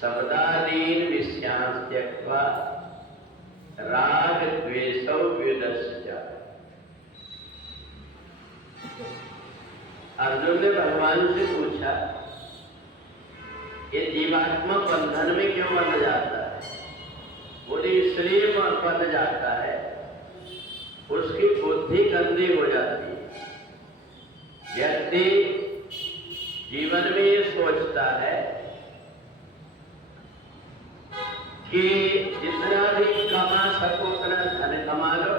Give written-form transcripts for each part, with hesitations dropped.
शब्दादीन विषयांश त्यक्त्वा राग द्वेषौ व्युदस्य। अर्जुन ने भगवान से पूछा, ये जीवात्मा बंधन में क्यों बंध जाता है? बोले इसलिए बंध जाता है, उसकी बुद्धि गंदी हो जाती है। व्यक्ति जीवन में ये सोचता है कि जितना भी कमा सको उतना धन कमा लो,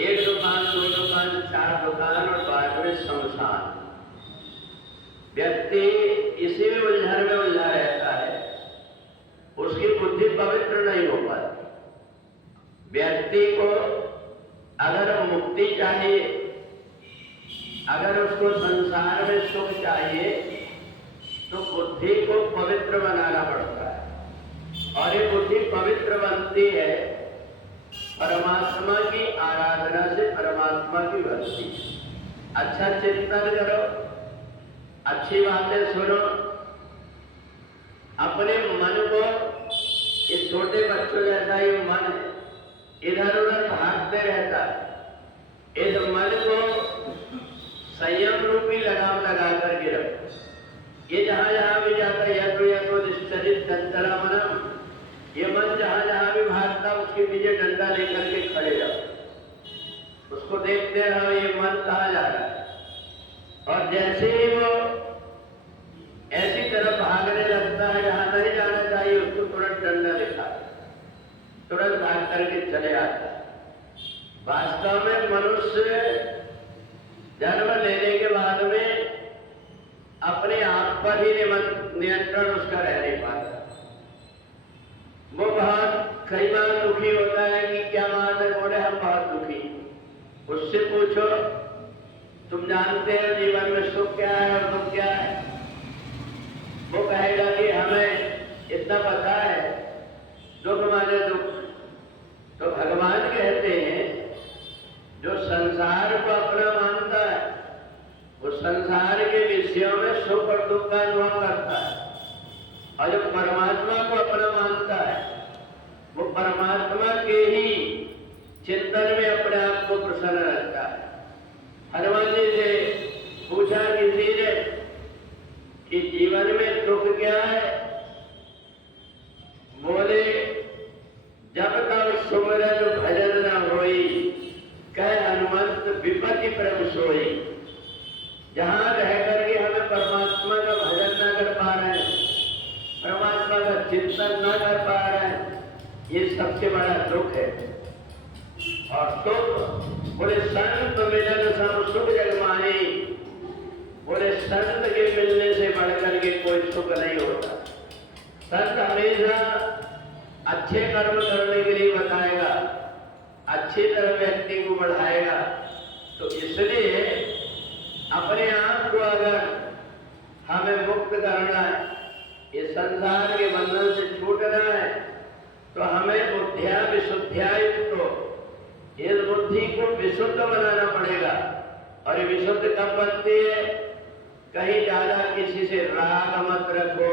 एक दुकान, दो दुकान, चार दुकान और बाद में शमशान। व्यक्ति इसी में उलझन में उलझा रहता है, उसकी बुद्धि पवित्र नहीं हो पाती। व्यक्ति को अगर मुक्ति चाहिए, अगर उसको संसार में सुख चाहिए, तो बुद्धि को पवित्र बनाना पड़ता है। और ये बुद्धि पवित्र बनती है परमात्मा की आराधना से, परमात्मा की भक्ति। अच्छा चिंतन करो, अच्छी बातें सुनो, अपने मन को, इस छोटे बच्चों जैसा ये मन है, इधर उधर भागते रहता है। इस मन को संयम रूपी लगाम लगा करके रखो। ये जहां जहां भी जाता है, यतो निश्चरित चंचला मनम, ये मन जहां जहां भी भागता उसके पीछे डंडा लेकर के खड़े जाओ, उसको देखते रहो ये मन कहाँ जा रहा है। और जैसे ही वो ऐसी तरफ भागने लगता है जहां नहीं जाना चाहिए, उसको तुरंत डंडा दिखा, तुरंत भाग करके चले आता है। वास्तव में मनुष्य जन्म लेने के बाद में अपने आप पर ही नियंत्रण उसका रह नहीं पाता। वो बहुत कई बार दुखी होता है कि क्या बात है, बोले हम बहुत दुखी। उससे पूछो, तुम जानते हो जीवन में सुख क्या है और दुख क्या है? वो कहेगा कि हमें इतना पता है, दुख माने दुख। तो भगवान कहते हैं जो संसार को अपना मानता है, वो संसार के विषयों में सुख और दुख का अनुभव करता है। और जो परमात्मा को अपना मानता है, वो परमात्मा के ही चिंतन में अपने आप को प्रसन्न रखता है। हनुमान जी से पूछा किसी ने कि जीवन में दुख क्या है? बोले जब तक सुमिरन भजन न होई, कह हनुमंत विपत्ति प्रभु सोई। जहां रह करके हमें परमात्मा का भजन न कर पा रहे हैं, परमात्मा का चिंतन न कर पा रहे हैं, ये सबसे बड़ा दुख है। और सुख, बोले संत मिलन सम सुख जग माही। बोले संत के मिलने से बढ़कर के कोई सुख नहीं होता। संत हमेशा अच्छे कर्म करने के लिए बताएगा, अच्छी तरह व्यक्ति को बढ़ाएगा। तो इसलिए अपने आप को अगर हमें मुक्त करना है, ये संसार के बंधन से छूटना है, तो हमें बुद्धिया विशुद्धिया युक्तो, इस बुद्धि को विशुद्ध बनाना पड़ेगा। और ये विशुद्ध कब बनती है? कहीं ज्यादा किसी से राग मत रखो,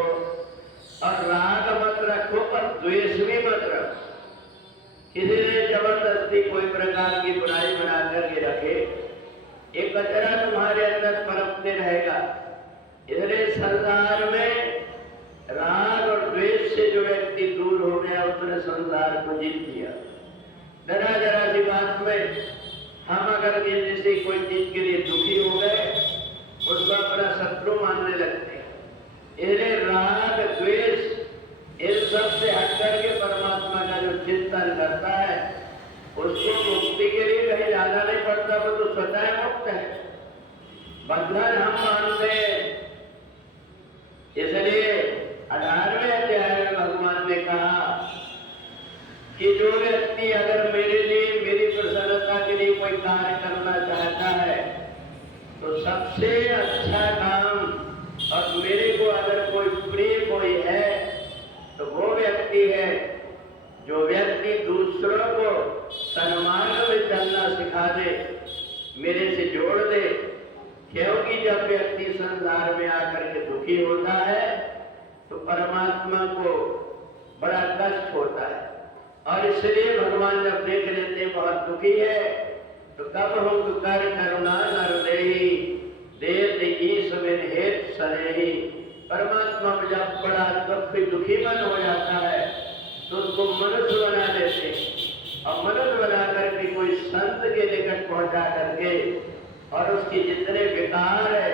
और राग मत रखो पर द्वेष भी मत रखो। किसी ने जबरदस्ती कोई प्रकार की बुराई बना करके रखे, एक कचरा तुम्हारे अंदर पनपते रहेगा। इसलिए संसार में राग और द्वेष से जो व्यक्ति दूर हो गया, उसने संसार को जीत लिया। जरा जरा सी बात में हम अगर किसी कोई चीज के लिए दुखी हो गए, उसको अपना शत्रु मानने लगते हैं। इसलिए राग द्वेष इन सब से हट करके परमात्मा का जो चिंतन करता है, उसको मुक्ति के लिए कहीं जाना नहीं पड़ता, वो तो स्वतः मुक्त है। बंधन हम मानते हैं। इसलिए 18वें अध्याय में भगवान ने कहा कि जो व्यक्ति अगर मेरे लिए, मेरी प्रसन्नता के लिए कोई कार्य करना चाहता है, तो सबसे अच्छा काम, और मेरे को अगर कोई प्रिय कोई है, तो वो व्यक्ति है जो व्यक्ति दूसरों को सन्मार्ग में चलना सिखा दे, मेरे से जोड़ दे। क्योंकि जब व्यक्ति संसार में आकर के दुखी होता है, तो परमात्मा को बड़ा कष्ट होता है। और इसलिए भगवान जब देख लेते बहुत दुखी है तो कब हम कर करुणा नरदेही देत ईश बिन हेत सनेही। परमात्मा में जब बड़ा दुखी मन हो जाता है तो उसको मनुष्य बना देते हैं और मनुष्य बना करके कोई संत के निकट पहुंचा करके और उसके जितने विकार है